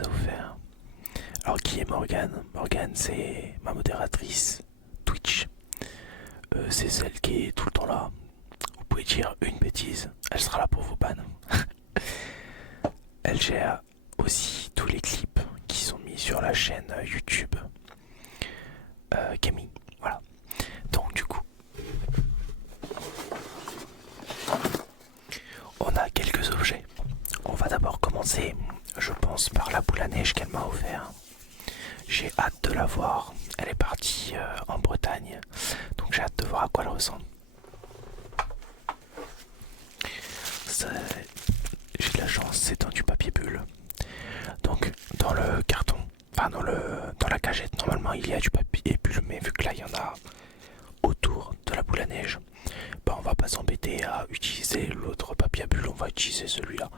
vous a offert. Alors qui est Morgane? Morgane c'est ma modératrice Twitch. C'est celle qui est tout le temps là. Vous pouvez dire une bêtise, elle sera là pour vous ban. Elle gère aussi tous les clips qui sont mis sur la chaîne YouTube Camille. Voilà. Donc du coup, on a quelques objets. On va d'abord commencer, je pense, par la boule à neige qu'elle m'a offert. J'ai hâte de la voir. Elle est partie en Bretagne, donc j'ai hâte de voir à quoi elle ressemble. J'ai de la chance, c'est dans du papier bulle. Donc dans le carton, enfin dans la cagette, normalement il y a du papier bulle, mais vu que là il y en a autour de la boule à neige, bah on va pas s'embêter à utiliser l'autre papier à bulle, on va utiliser celui-là.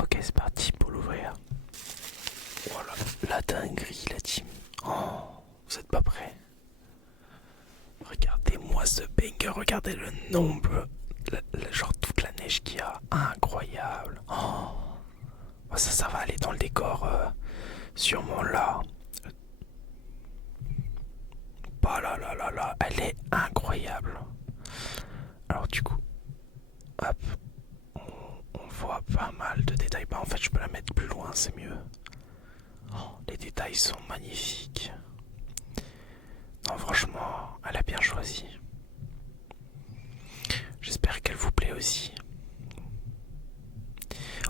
Ok, c'est parti pour l'ouvrir. Voilà, la dinguerie, la team. Oh, vous êtes pas prêts? Regardez-moi ce banger, regardez le nombre, genre toute la neige qu'il y a. Incroyable. Oh, ça va aller dans le décor, sûrement là. Bah là là là là, elle est incroyable. Alors du coup, hop, on voit pas mal de détails. Bah en fait, je peux la mettre plus loin, c'est mieux. Oh, les détails sont magnifiques. Non, franchement, elle a bien choisi. J'espère qu'elle vous plaît aussi.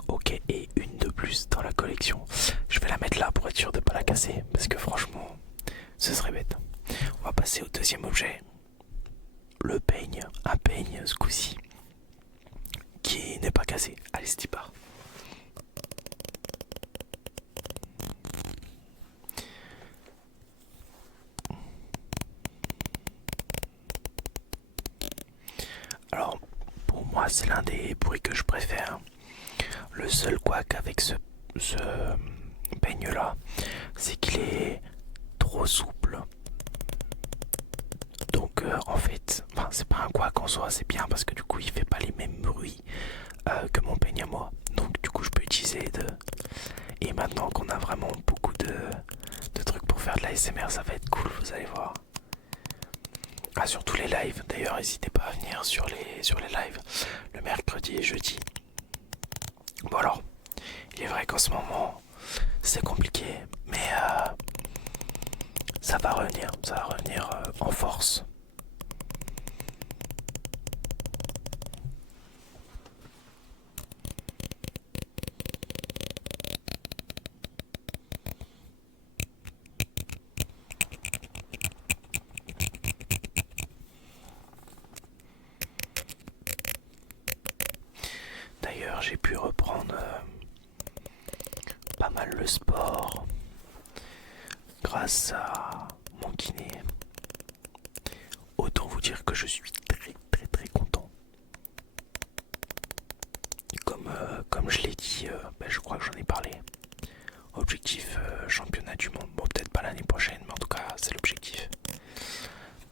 Ok, et une de plus dans la collection. Je vais la mettre là pour être sûr de ne pas la casser, parce que franchement, ce serait bête. On va passer au deuxième objet. Le peigne, un peigne ce coup-ci, qui n'est pas cassé. Allez, c'est y part. Alors, pour moi, c'est l'un des bruits que je préfère. Le seul couac avec ce peigne là, c'est qu'il est trop souple. Donc en fait, enfin, c'est pas un couac en soi, c'est bien parce que du coup il fait pas les mêmes bruits que mon peigne à moi. Donc du coup je peux utiliser les deux. Et maintenant qu'on a vraiment beaucoup de trucs pour faire de la SMR, ça va être cool, vous allez voir. Ah, sur tous les lives, d'ailleurs n'hésitez pas à venir sur les lives le mercredi et jeudi. Bon alors, il est vrai qu'en ce moment c'est compliqué, mais ça va revenir en force. D'ailleurs, j'ai pu reprendre pas mal le sport grâce à mon kiné. Autant vous dire que je suis très très très content. Comme je l'ai dit, je crois que j'en ai parlé. Objectif championnat du monde. Bon, peut-être pas l'année prochaine, mais en tout cas, c'est l'objectif.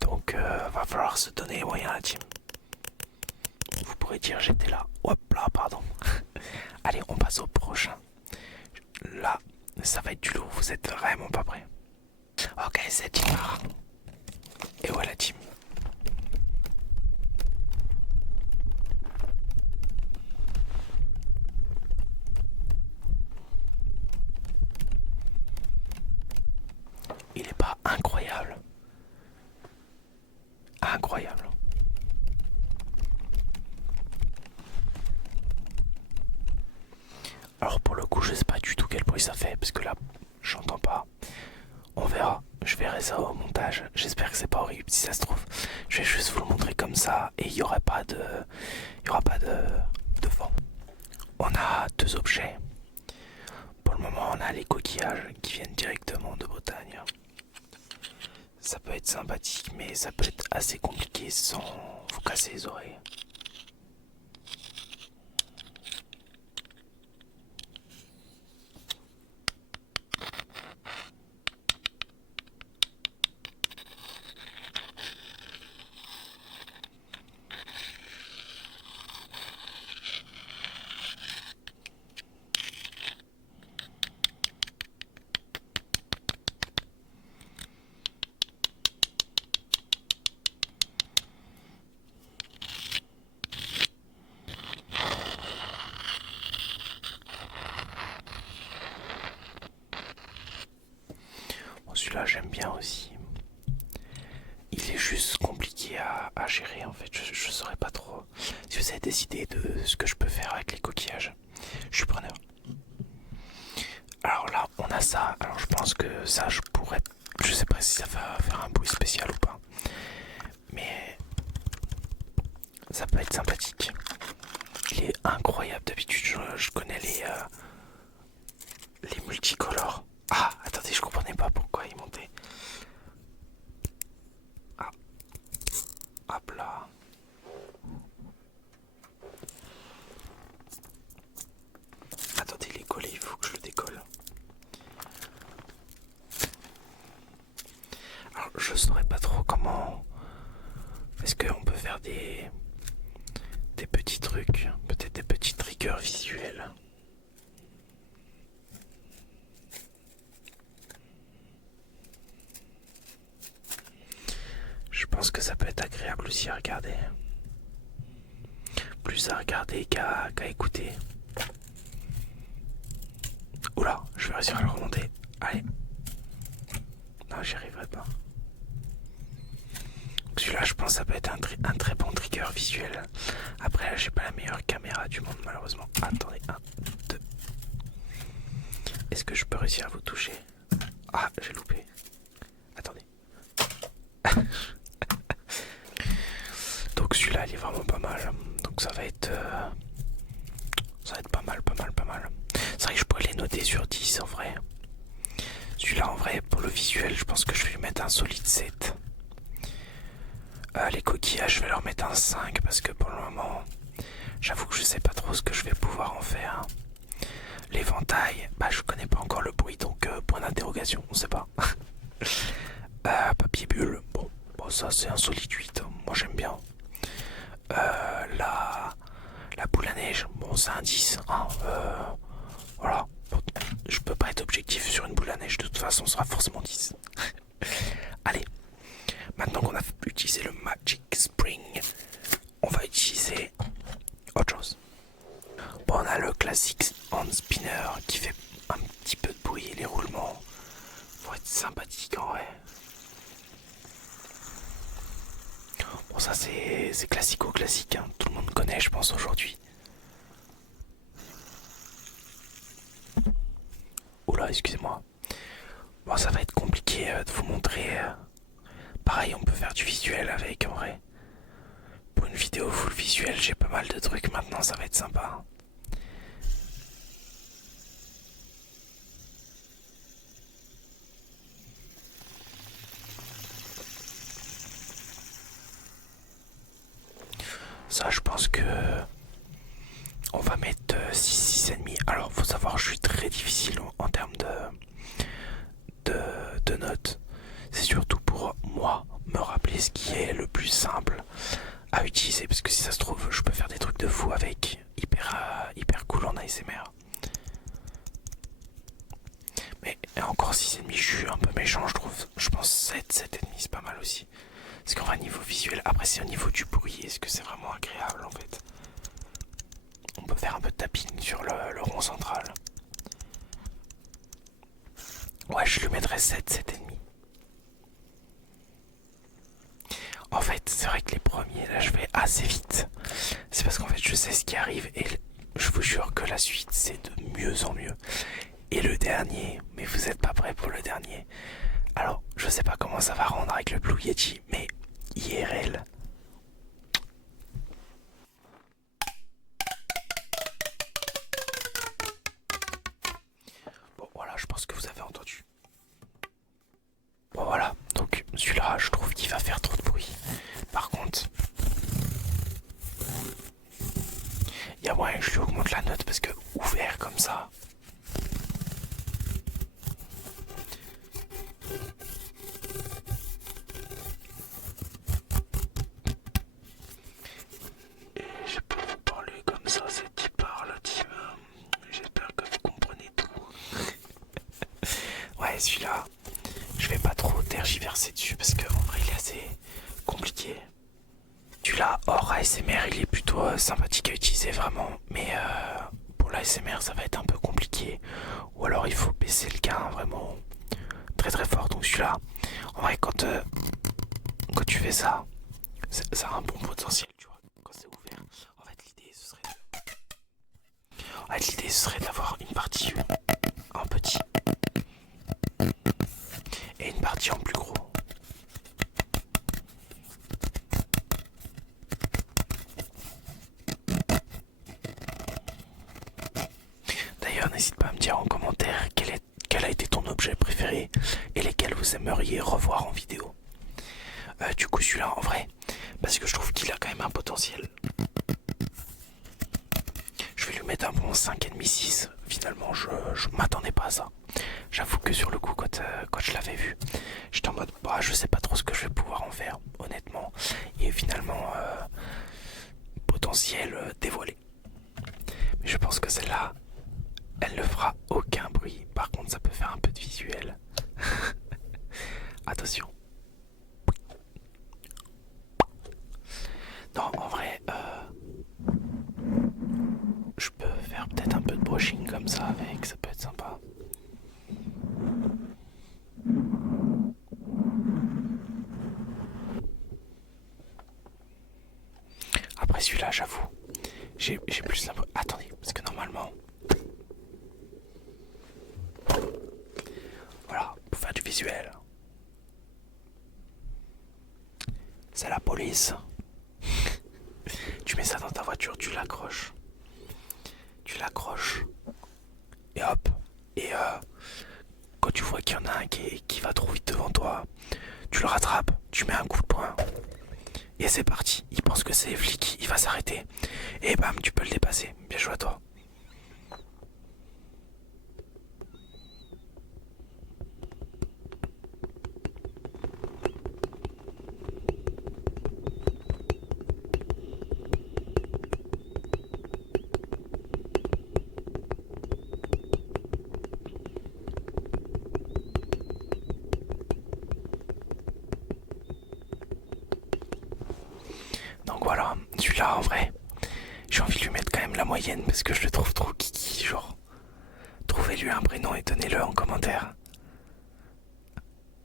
Donc, va falloir se donner les moyens, la team. Vous pourrez dire j'étais là. Hop là, pardon. Allez, on passe au prochain. Là, ça va être du lourd. Vous êtes vraiment pas prêts. Ok, c'est team. Et voilà, team. Il est pas incroyable. Incroyable. Alors pour le coup, je sais pas du tout quel bruit ça fait parce que là, j'entends pas. On verra. Je verrai ça au montage. J'espère que c'est pas horrible si ça se trouve. Je vais juste vous le montrer comme ça et il y aura pas de, de vent. On a deux objets. Pour le moment, on a les coquillages qui viennent directement de Bretagne. Ça peut être sympathique, mais ça peut être assez compliqué sans vous casser les oreilles. Celui-là j'aime bien aussi. Il est juste compliqué à gérer en fait. Je saurais pas trop. Si vous avez des idées de ce que je peux faire avec les coquillages, je suis preneur. Alors là, on a ça. Alors je pense que ça, je pourrais. Je sais pas si ça va faire un bruit spécial ou pas. Mais ça peut être sympathique. Il est incroyable. D'habitude, je connais les multicolores. Ah, attendez, je comprenais pas pourquoi il montait. Ah, hop là. Attendez, il est collé, il faut que je le décolle. Alors, je saurais pas trop comment. Est-ce qu'on peut faire des petits trucs, peut-être des petits triggers visuels. Je pense que ça peut être agréable aussi à regarder. Plus à regarder qu'à écouter. Oula, je vais réussir à le remonter. Allez. Non, j'y arriverai pas. Celui-là, je pense que ça peut être un très bon trigger visuel. Après, là, j'ai pas la meilleure caméra du monde, malheureusement. Attendez, 1, 2. Est-ce que je peux réussir à vous toucher? Ah, j'ai loupé. Attendez. Donc celui-là, il est vraiment pas mal. Donc ça va être pas mal, pas mal, pas mal. C'est vrai que je pourrais les noter sur 10 en vrai. Celui-là, en vrai, pour le visuel, je pense que je vais lui mettre un solide 7. Les coquillages, je vais leur mettre un 5 parce que pour le moment, j'avoue que je sais pas trop ce que je vais pouvoir en faire. L'éventail, bah je connais pas encore le bruit, donc point d'interrogation, on sait pas. Papier bulle, bon ça c'est un solide 8, moi j'aime bien. La boule à neige, bon c'est un 10, hein, voilà. Bon, je peux pas être objectif sur une boule à neige, de toute façon ça sera forcément 10. Allez, maintenant qu'on a utilisé le Magic Spring, on va utiliser autre chose. Bon, on a le classique hand spinner qui fait un petit peu de bruit, les roulements vont être sympathiques en vrai. Bon, ça c'est classique, hein. Tout le monde connaît je pense aujourd'hui. Oula, excusez-moi. Bon, ça va être compliqué de vous montrer. Pareil, on peut faire du visuel avec en vrai. Pour une vidéo full visuel, j'ai pas mal de trucs maintenant, ça va être sympa. Ça, je pense que on va mettre 6, 6,5. Alors, faut savoir, je suis très difficile en termes de notes. C'est surtout pour moi me rappeler ce qui est le plus simple à utiliser. Parce que si ça se trouve, je peux faire des trucs de fou avec. Hyper cool en ASMR. Mais encore 6,5, je suis un peu méchant, je trouve. Je pense 7, 7,5, c'est pas mal aussi. Parce qu'en vrai, niveau visuel, après c'est au niveau du bruit, est-ce que c'est vraiment agréable en fait? On peut faire un peu de tapping sur le rond central. Ouais, je lui mettrais 7, 7,5. En fait, c'est vrai que les premiers, là, je vais assez vite. C'est parce qu'en fait, je sais ce qui arrive et je vous jure que la suite, c'est de mieux en mieux. Et le dernier, mais vous êtes pas prêts pour le dernier. Alors, Je sais pas comment ça va rendre avec le Blue Yeti, mais IRL. Bon voilà, je pense que vous avez entendu. Bon voilà, donc celui-là, je trouve qu'il va faire trop de bruit. Par contre, il y a moyen que je lui augmente la note parce que ouvert comme ça. Et je peux vous parler comme ça, c'est petit par la team. J'espère que vous comprenez tout. Ouais, celui-là, je vais pas trop tergiverser dessus parce qu'en vrai, il est assez compliqué. Celui-là, hors ASMR, il est plutôt sympathique à utiliser vraiment. Mais pour l'ASMR, ça va être un peu compliqué. Ou alors, il faut baisser le gain vraiment très très fort. Donc celui-là, en vrai, quand tu fais ça, ça a un bon potentiel, tu vois. Quand c'est ouvert, en fait, l'idée, ce serait d'avoir une partie en petit et une partie en plus gros. D'ailleurs, n'hésite pas à me dire en commentaire quel a été ton objet préféré et lesquels vous aimeriez revoir en vidéo. Du coup, celui-là, en vrai, parce que je trouve qu'il a quand même un potentiel. Je vais lui mettre un bon 5,5-6. Finalement, je m'attendais pas à ça. J'avoue que sur le coup, quand je l'avais vu, j'étais en mode, bah, je sais pas trop ce que je vais pouvoir en faire, honnêtement. Et finalement, potentiel dévoilé. Mais je pense que celle-là, elle ne fera aucun bruit. Par contre, ça peut faire un peu de visuel. Attention. Non, en vrai, je peux faire peut-être un peu de brushing comme ça avec, ça peut être sympa. Après celui-là, j'avoue, j'ai plus l'impression... Attendez, parce que normalement... Voilà, pour faire du visuel. C'est la police. Tu mets ça dans ta voiture, tu l'accroches. Tu l'accroches. Et hop. Et quand tu vois qu'il y en a un qui va trop vite devant toi, tu le rattrapes, tu mets un coup de poing. Et c'est parti. Il pense que c'est flic, il va s'arrêter. Et bam, tu peux le dépasser. Bien joué à toi. Donc voilà, celui-là en vrai, j'ai envie de lui mettre quand même la moyenne parce que je le trouve trop kiki, genre. Trouvez-lui un prénom et donnez-le en commentaire.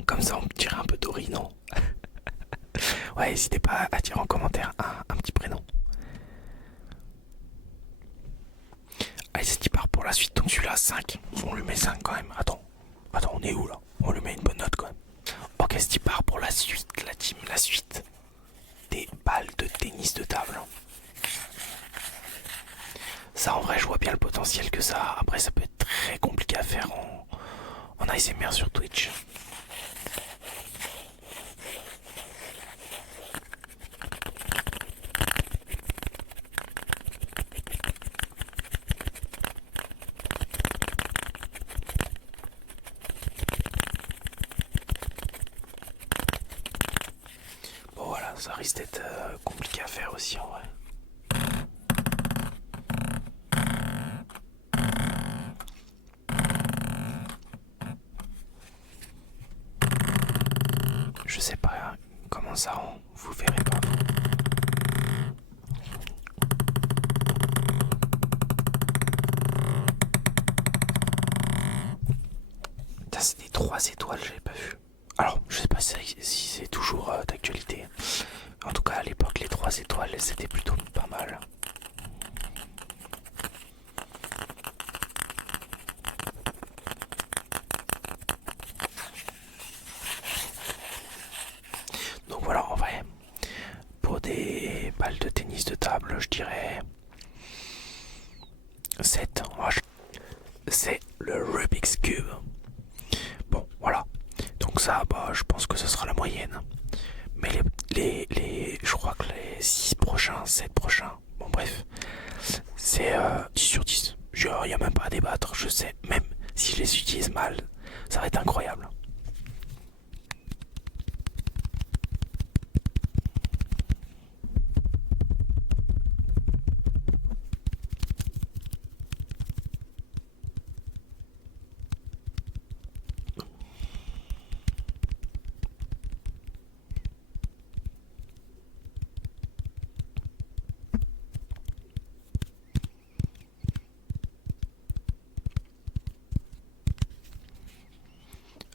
Comme ça on dirait un peu Dory, non? Ouais, n'hésitez pas à dire en commentaire un petit prénom. Allez, c'est part pour la suite, donc celui-là 5. On lui met 5 quand même. Attends, on est où là? On lui met une bonne note quand même. Ok, c'est part pour la suite, la team, la suite. Des balles de tennis de table. Ça en vrai je vois bien le potentiel que ça. Après ça peut être très compliqué à faire en ASMR sur Twitch. Bon voilà, ça risque d'être compliqué à faire aussi en vrai. Je sais pas comment ça rend, vous verrez pas vous. C'était 3 étoiles, j'avais pas vu. Alors, je sais pas si c'est toujours d'actualité. En tout cas, à l'époque, les 3 étoiles, c'était plutôt pas mal. voilà, en vrai, pour des balles de tennis de table, je dirais 7. C'est le Rubik's Cube. Bon, voilà. Donc ça, bah, je pense que ce sera la moyenne. Mais je crois que les 6 prochains, 7 prochains, bon bref, c'est 10 sur 10. Il n'y a même pas à débattre, je sais. Même si je les utilise mal, ça va être incroyable.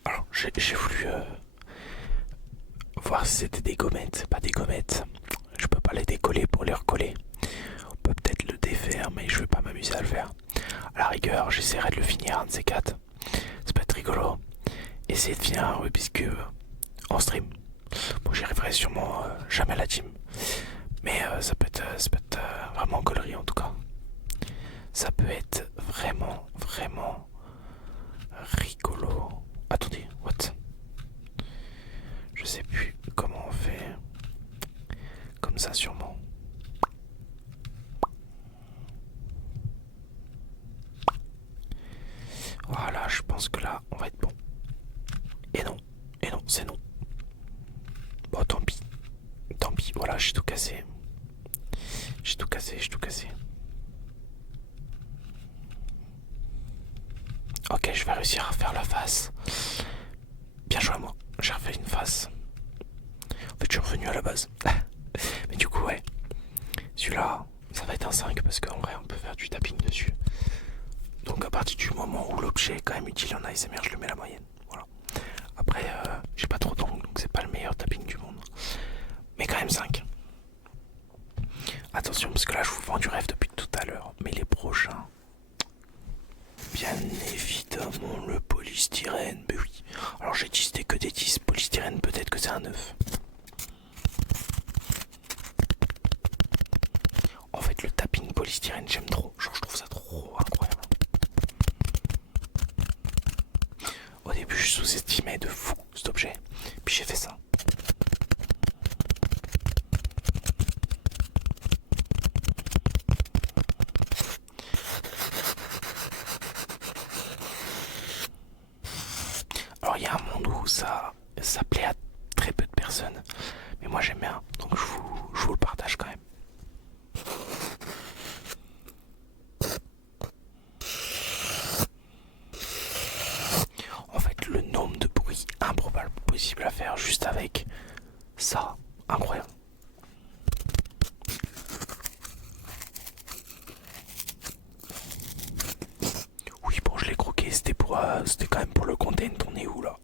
Alors, j'ai voulu voir si c'était des gommettes, pas des gommettes. Je peux pas les décoller pour les recoller. On peut peut-être le défaire, mais je vais pas m'amuser à le faire. À la rigueur, j'essaierai de le finir un de ces quatre. Ça peut être rigolo. Essayer de finir un Rubik's Cube en stream. Bon, j'y arriverai sûrement jamais à la team. Mais ça peut être vraiment gaulerie en tout cas. Ça peut être vraiment, vraiment rigolo. Attendez, what? Je sais plus comment on fait. Comme ça sûrement. Voilà, je pense que là, on va être bon. Et non, c'est non. Bon, tant pis. Tant pis, voilà, j'ai tout cassé. J'ai tout cassé, j'ai tout cassé. Ok, je vais réussir à faire la face. Bien joué à moi, j'ai refait une face. En fait, je suis revenu à la base. Mais du coup, ouais. Celui-là, ça va être un 5 parce qu'en vrai, on peut faire du tapping dessus. Donc, à partir du moment où l'objet est quand même utile en ASMR, je le mets à la moyenne. Voilà. Après, j'ai pas trop d'ongles, donc c'est pas le meilleur tapping du monde. Mais quand même 5. Attention, parce que là, je vous vends du rêve depuis tout à l'heure. Mais les prochains. Bien évidemment, le polystyrène. Mais oui. Alors, j'ai dit c'était que des 10. Polystyrène, peut-être que c'est un 9. En fait, le tapping polystyrène, j'aime trop. Genre, je trouve ça trop incroyable. Au début, je sous-estimais de fou cet objet. Puis j'ai fait ça. Alors, il y a un monde où ça plaît à très peu de personnes. Mais moi, j'aime bien. Donc, je vous le partage quand même. En fait, le nombre de bruits improbables possibles à faire juste avec ça, incroyable. Oui, bon, je l'ai croqué, c'était quand même pour le content. On est où là?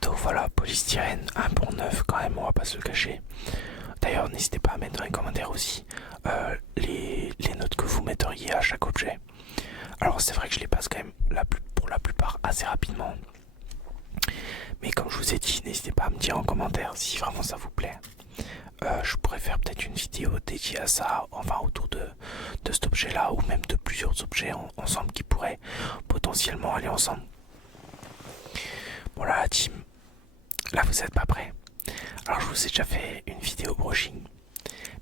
Donc voilà, polystyrène 1 pour 9 quand même, on va pas se le cacher. D'ailleurs, n'hésitez pas à mettre dans les commentaires aussi les notes que vous metteriez à chaque objet. Alors c'est vrai que je les passe quand même pour la plupart assez rapidement. Mais comme je vous ai dit, n'hésitez pas à me dire en commentaire si vraiment ça vous plaît. Je pourrais faire peut-être une vidéo dédiée à ça, enfin autour de cet objet-là, ou même de plusieurs objets ensemble qui pourraient potentiellement aller ensemble. Bon là la team, là vous êtes pas prêts. Alors je vous ai déjà fait une vidéo brushing.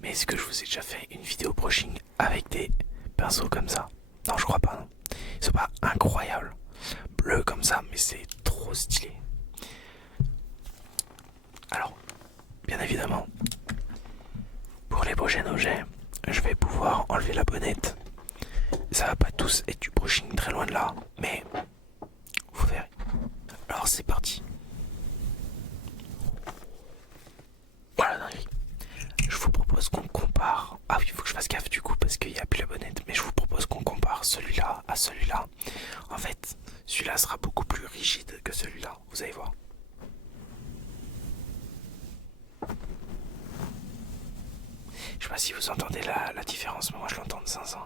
Mais est-ce que je vous ai déjà fait une vidéo brushing avec des pinceaux comme ça? Non, je crois pas, non. Ils sont pas incroyables. Bleu comme ça, mais c'est trop stylé. Alors, bien évidemment, pour les prochains objets, je vais pouvoir enlever la bonnette. Ça va pas tous être du brushing très loin de là, mais celui-là sera beaucoup plus rigide que celui-là, vous allez voir. Je sais pas si vous entendez la différence, mais moi je l'entends de 500.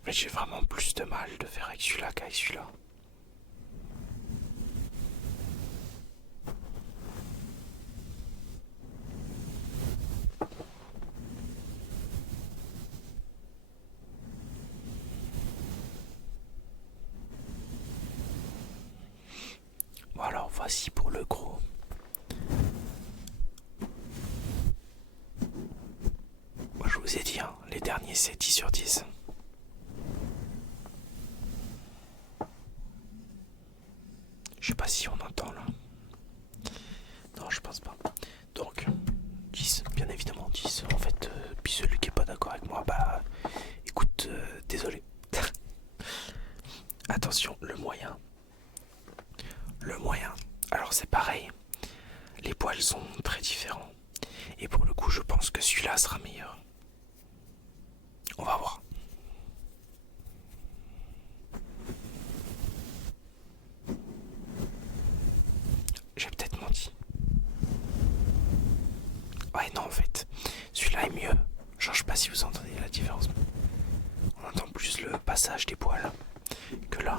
En fait, j'ai vraiment plus de mal de faire avec celui-là qu'avec celui-là. Bon alors, voici pour le gros. Moi je vous ai dit, hein, les derniers c'est 10 sur 10. Je sais pas si on entend là. Non, je pense pas. Donc, 10, bien évidemment 10. En fait, puis celui qui est pas d'accord avec moi, bah écoute, désolé. Attention, le moyen. Le moyen. Alors c'est pareil. Les poils sont très différents. Et pour le coup, je pense que celui-là sera meilleur. On va voir. J'ai peut-être menti. Ouais, non, en fait, celui-là est mieux. Genre, je sais pas si vous entendez la différence. On entend plus le passage des poils que là.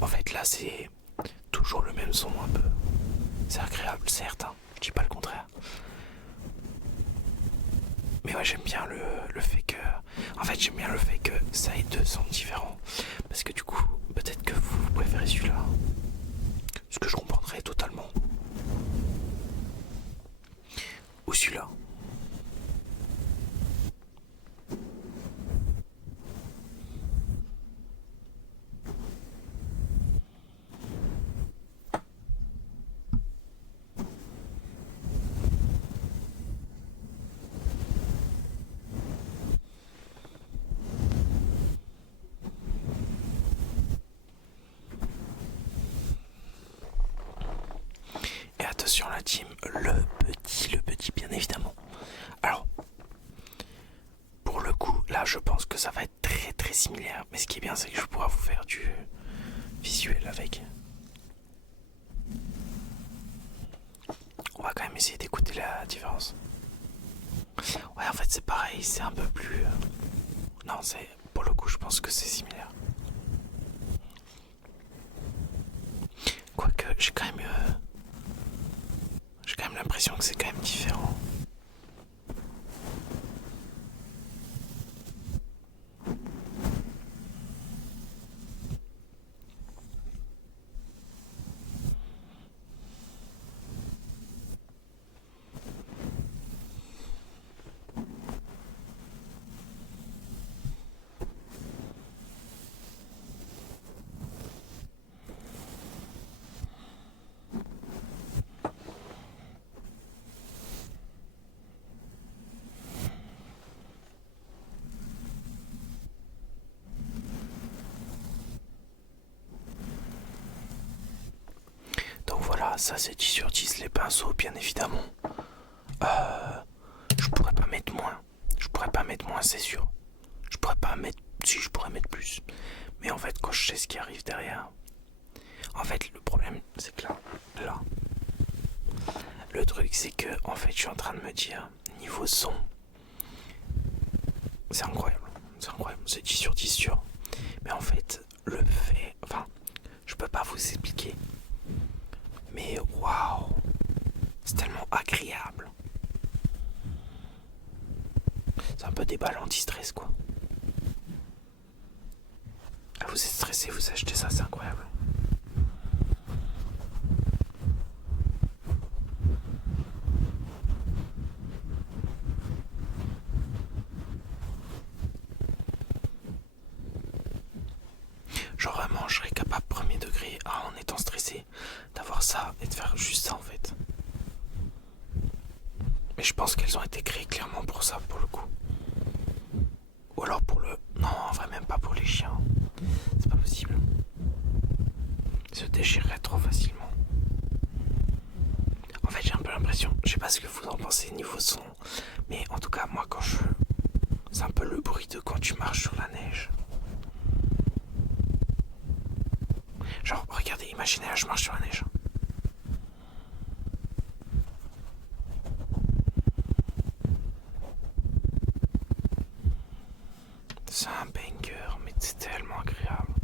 En fait, là, c'est toujours le même son un peu. C'est agréable, certes, hein. Je dis pas le contraire. Mais ouais, j'aime bien le fait que... En fait, j'aime bien le fait que ça ait deux sons différents. Parce que du coup, peut-être que vous préférez celui-là. Ce que je comprendrais totalement. Ou celui-là. Et attention la team, le petit bien évidemment. Alors, pour le coup, là je pense que ça va être très très similaire. Mais ce qui est bien, c'est que je pourrai vous faire du visuel avec. On va quand même essayer d'écouter la différence. Ouais, en fait c'est pareil, c'est un peu plus... Non, c'est... Pour le coup, je pense que c'est similaire. Quoique, j'ai quand même l'impression que c'est quand même différent. Donc voilà, ça c'est 10 sur 10 les pinceaux, bien évidemment. Je pourrais pas mettre moins. Je pourrais pas mettre moins, c'est sûr. Je pourrais pas mettre... Si, je pourrais mettre plus. Mais en fait, quand je sais ce qui arrive derrière... En fait, le problème, c'est que là... Le truc, c'est que, en fait, je suis en train de me dire, niveau son... C'est incroyable. C'est incroyable. C'est 10 sur 10 sûr. Mais en fait, le fait... Enfin, je peux pas vous expliquer. Mais waouh, c'est tellement agréable. C'est un peu des balles anti-stress quoi. Ah, vous êtes stressé, vous achetez ça, c'est incroyable. Genre vraiment, je serais capable premier degré, en étant stressé, d'avoir ça et de faire juste ça en fait. Mais je pense qu'elles ont été créées clairement pour ça, pour le coup. Ou alors pour le... Non, en vrai même pas pour les chiens. C'est pas possible. se déchirerait trop facilement. En fait, j'ai un peu l'impression, je sais pas ce que vous en pensez niveau son, mais en tout cas, moi, c'est un peu le bruit de quand tu marches sur la neige. Genre, regardez, imaginez là, je marche sur la neige. C'est un banger, mais c'est tellement agréable.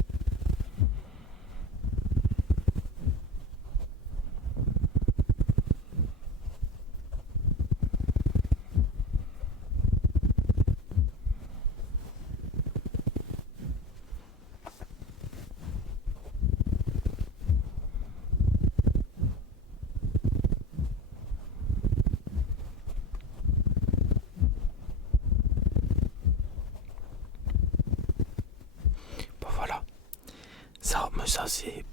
Bon voilà, ça c'est...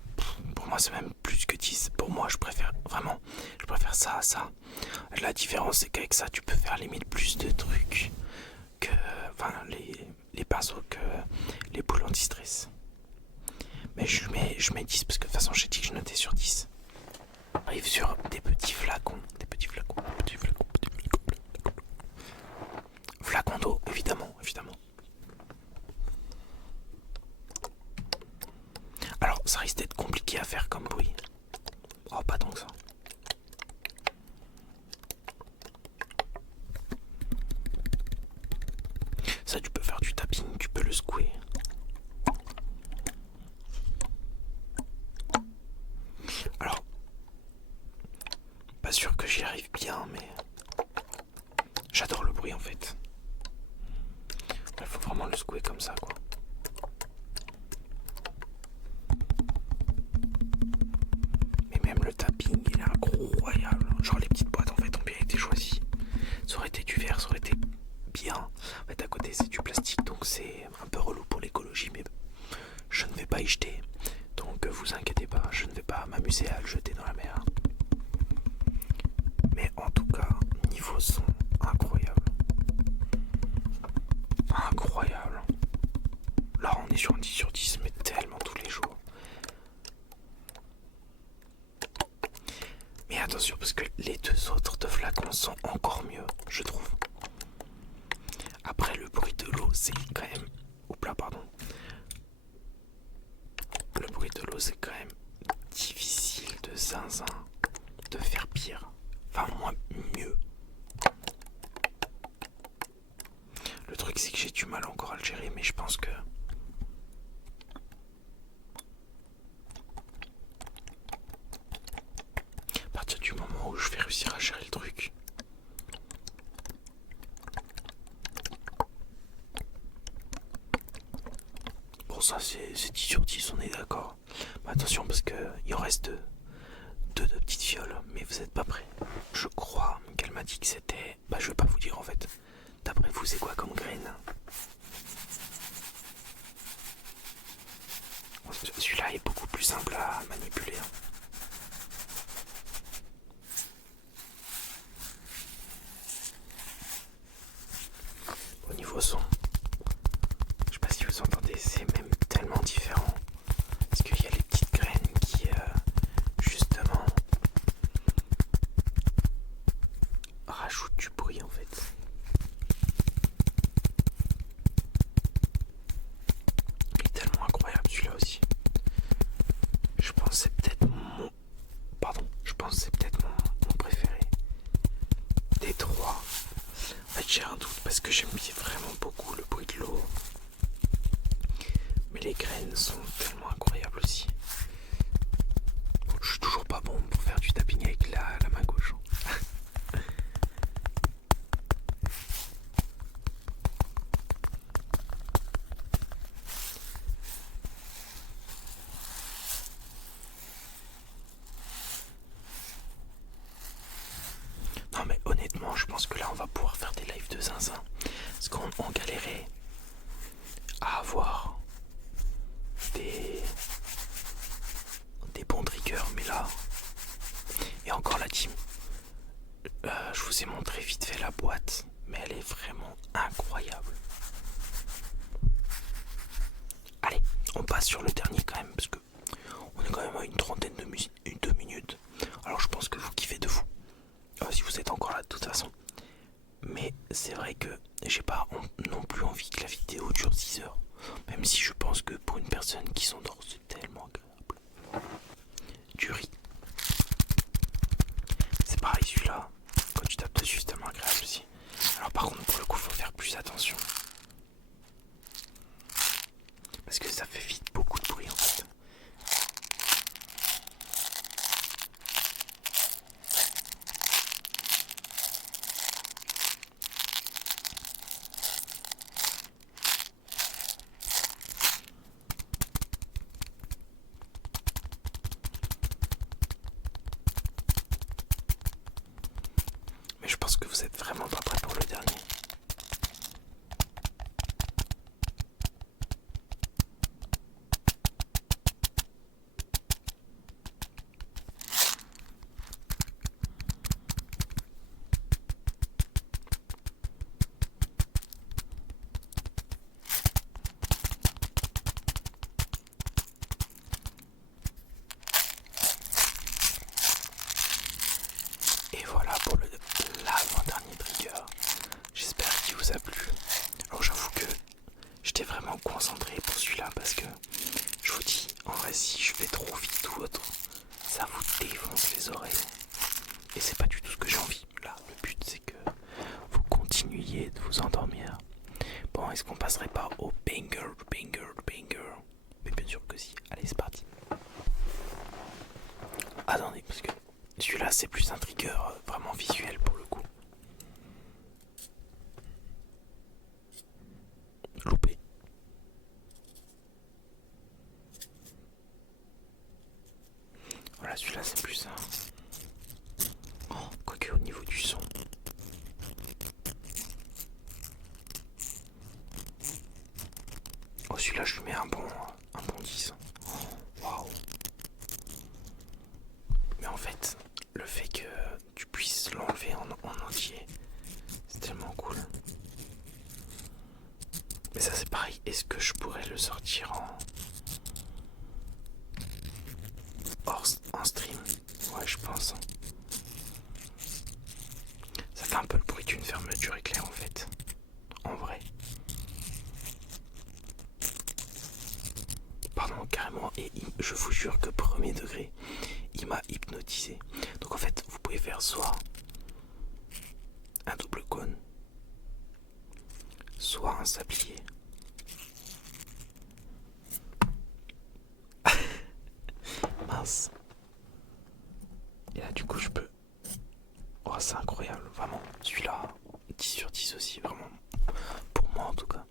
Pour moi c'est même plus que 10. Pour moi je préfère ça à ça. La différence c'est qu'avec ça tu peux faire limite plus de trucs que... Enfin les pinceaux que les boules anti-stress. Mais je mets 10 parce que de toute façon j'ai dit que je notais sur 10. On arrive sur des petits flacons. Flacons d'eau, évidemment. Alors, ça risque d'être compliqué à faire comme bruit. Oh, pas tant que ça. Ça, tu peux faire du tapping, tu peux le secouer. Alors, pas sûr que j'y arrive bien, mais j'adore le bruit en fait. Il faut vraiment le secouer comme ça, quoi. Mais même le tapping, il est incroyable. Genre les petites boîtes en fait ont bien été choisies. Ça aurait été du verre, ça aurait été bien. En fait, à côté c'est du plastique, donc c'est un peu relou pour l'écologie, mais je ne vais pas y jeter. Donc vous inquiétez pas, je ne vais pas m'amuser à le jeter dans la mer. Mais en tout cas, niveau son, incroyable. Incroyable. Là on est sur un 10 sur 10, mais tellement tous les jours. Mais attention, parce que les deux autres de flacons sont encore mieux, je trouve. Après, le bruit de l'eau, c'est quand même... Oups là, pardon. Le bruit de l'eau, c'est quand même difficile de zinzin de faire pire. Enfin, moins mieux. Le truc, c'est que j'ai du mal encore à le gérer, mais je pense que... À partir du moment où je vais réussir à gérer le truc... Bon, ça, c'est 10 sur 10, on est d'accord. Mais attention, parce qu'il en reste deux de petites fioles, mais vous n'êtes pas prêts. Je crois qu'elle m'a dit que c'était... Bah, je vais pas vous dire en fait. D'après vous, c'est quoi comme graine? Celui-là est beaucoup plus simple à manipuler. Au niveau son, je sais pas si vous entendez, c'est même tellement différent. Parce qu'il y a les petites graines qui, justement, rajoutent du bruit en fait. Il est tellement incroyable celui-là aussi. Je pense que c'est peut-être mon préféré des trois. En fait, j'ai un doute parce que j'aime vraiment beaucoup le bruit de l'eau. Mais les graines sont tellement incroyables aussi. Bon, je suis toujours pas bon pour faire du tapping avec la main gauche. Non mais honnêtement, je pense que là on va pouvoir faire des lives de zinzin. Parce qu'on galérait à avoir des bons triggers, mais là... Et encore la team. Je vous ai montré vite fait la boîte, mais elle est vraiment incroyable. Allez, on passe sur le dernier quand même, parce que on est quand même à une du riz. C'est pareil celui-là, quand tu tapes dessus c'est tellement agréable aussi. Alors par contre pour le coup faut faire plus attention. Parce que ça fait vite beaucoup de bruit en fait. Mais je pense que vous êtes vraiment pas prêts pour le dernier. Et voilà pour l'avant-dernier trigger. J'espère qu'il vous a plu. Alors j'avoue que j'étais vraiment concentré pour celui-là parce que je vous dis, en vrai si je fais trop vite ou autre, ça vous défonce les oreilles. Et c'est pas du tout ce que j'ai envie. Là, le but c'est que vous continuiez de vous endormir. Bon, est-ce qu'on passerait pas au banger? Mais bien sûr que si. Allez, c'est parti. Attendez, parce que celui-là c'est plus un trigger vraiment visuel pour le coup. Loupé. Voilà, celui-là c'est plus un... Oh, quoique au niveau du son. Oh, celui-là je lui mets un bon 10. Waouh. Mais en fait, le fait que tu puisses l'enlever en entier, c'est tellement cool. Mais ça c'est pareil, est-ce que je pourrais le sortir en stream? Ouais, je pense. Ça fait un peu le bruit d'une fermeture éclair en fait. En vrai. Pardon, carrément. Et je vous jure que premier degré, il m'a hypnotisé. Donc en fait, vous pouvez faire soit un double cône, soit un sablier. Mince. Et là du coup je peux... Oh c'est incroyable, vraiment. Celui-là, 10 sur 10 aussi, vraiment. Pour moi en tout cas.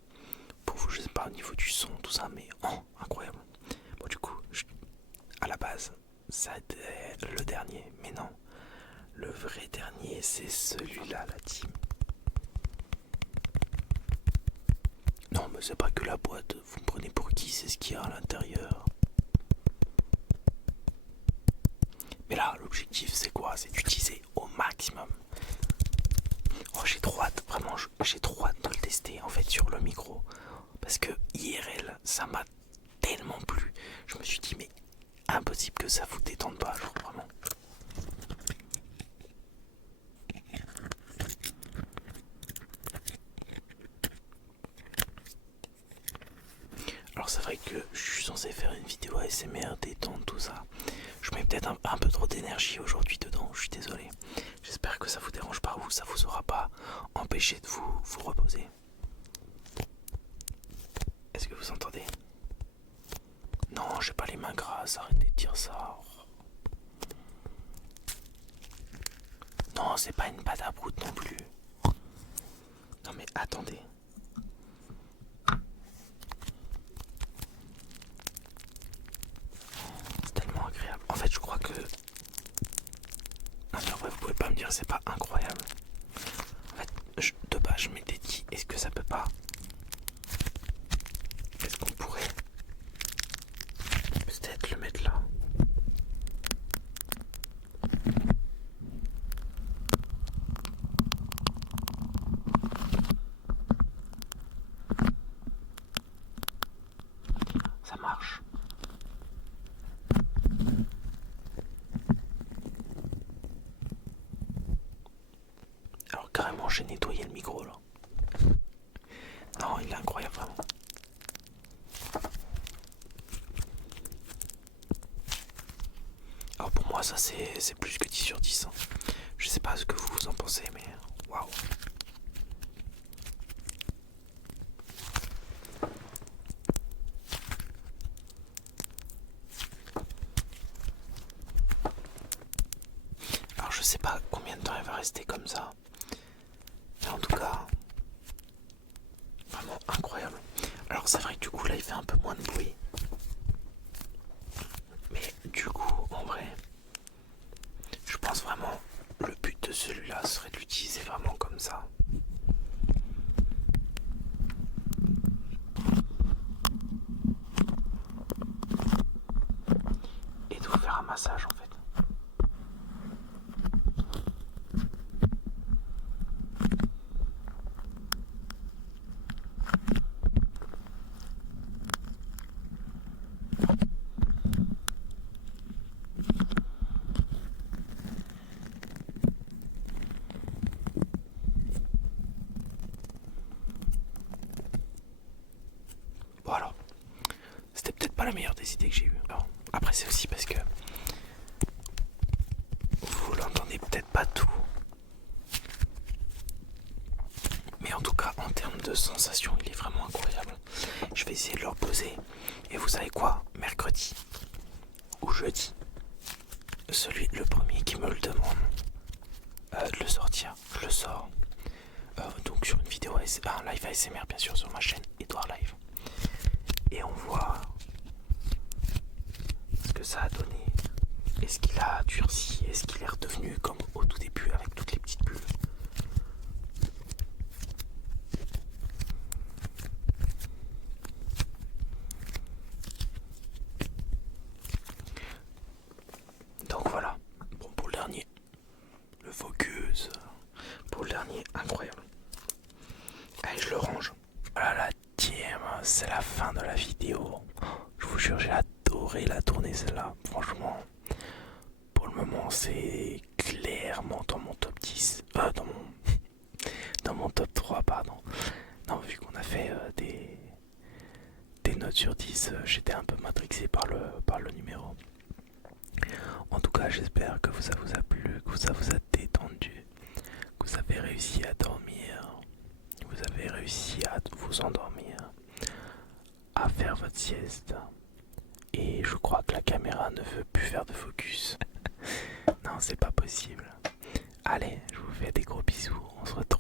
Pour vous, je sais pas au niveau du son, tout ça, mais oh, incroyable. Bon du coup, à la base, ça était le dernier, mais non. Le vrai dernier, c'est celui-là, la team. Non, mais c'est pas que la boîte, vous me prenez pour qui? C'est ce qu'il y a à l'intérieur. Mais là, l'objectif, c'est quoi? C'est d'utiliser au maximum. Oh, j'ai trop hâte, vraiment, j'ai trop hâte de le tester, en fait, sur le micro. Parce que IRL, ça m'a tellement plu. Je me suis dit, mais impossible que ça vous détende pas, genre, vraiment. Alors c'est vrai que je suis censé faire une vidéo ASMR, détente, tout ça. Je mets peut-être un peu trop d'énergie aujourd'hui dedans, je suis désolé. J'espère que ça vous dérange pas ou ça vous aura pas empêché de vous reposer. Est-ce que vous entendez? Non, j'ai pas les mains grasses, arrêtez de dire ça. Non, c'est pas une pâte à broute non plus. Non mais attendez. C'est tellement agréable. En fait, je crois que... Non mais en vrai, vous pouvez pas me dire c'est pas incroyable. En fait, de base, je m'étais dit, est-ce que ça peut pas... Est-ce qu'on pourrait peut-être le mettre là? Ça marche. Alors carrément, j'ai nettoyé le micro là. Non, il est incroyable vraiment. Alors moi ça c'est plus que 10 sur 10. Hein. Je sais pas ce que vous en pensez, mais waouh. Alors je sais pas combien de temps elle va rester comme ça. Mais en tout cas, vraiment incroyable. Alors c'est vrai que du coup là il fait un peu moins de bruit. Mais du coup en vrai, je pense vraiment le but de celui-là serait de l'utiliser vraiment comme ça. Et de vous faire un massage en fait. Bon alors, c'était peut-être pas la meilleure des idées que j'ai eues. Alors, après c'est aussi parce que vous l'entendez peut-être pas tout. Mais en tout cas, en termes de sensation, il est vraiment incroyable. Je vais essayer de le reposer. Et vous savez quoi? Mercredi ou jeudi, le premier qui me le demande de le sortir, je le sors. Donc sur une vidéo, un live ASMR bien sûr sur ma chaîne Edouard Live. Et on voit ce que ça a donné. Est-ce qu'il a durci? Est-ce qu'il est redevenu comme au tout début avec toutes les petites bulles? Donc voilà. Bon, pour le dernier, le focus. Pour le dernier, incroyable. Allez, je le range. Voilà la team, c'est la fin de la vidéo. Je vous jure, j'ai adoré la tournée celle-là. Franchement, pour le moment, c'est clairement dans mon top 10. Dans mon top 3, pardon. Non, vu qu'on a fait des notes sur 10, j'étais un peu matrixé par le numéro. En tout cas, j'espère que ça vous a plu, que ça vous a détendu, que vous avez réussi à dormir, que vous avez réussi à vous endormir, à faire votre sieste. Et je crois que la caméra ne veut plus faire de focus. Non, c'est pas possible. Allez, je vous fais des gros bisous. On se retrouve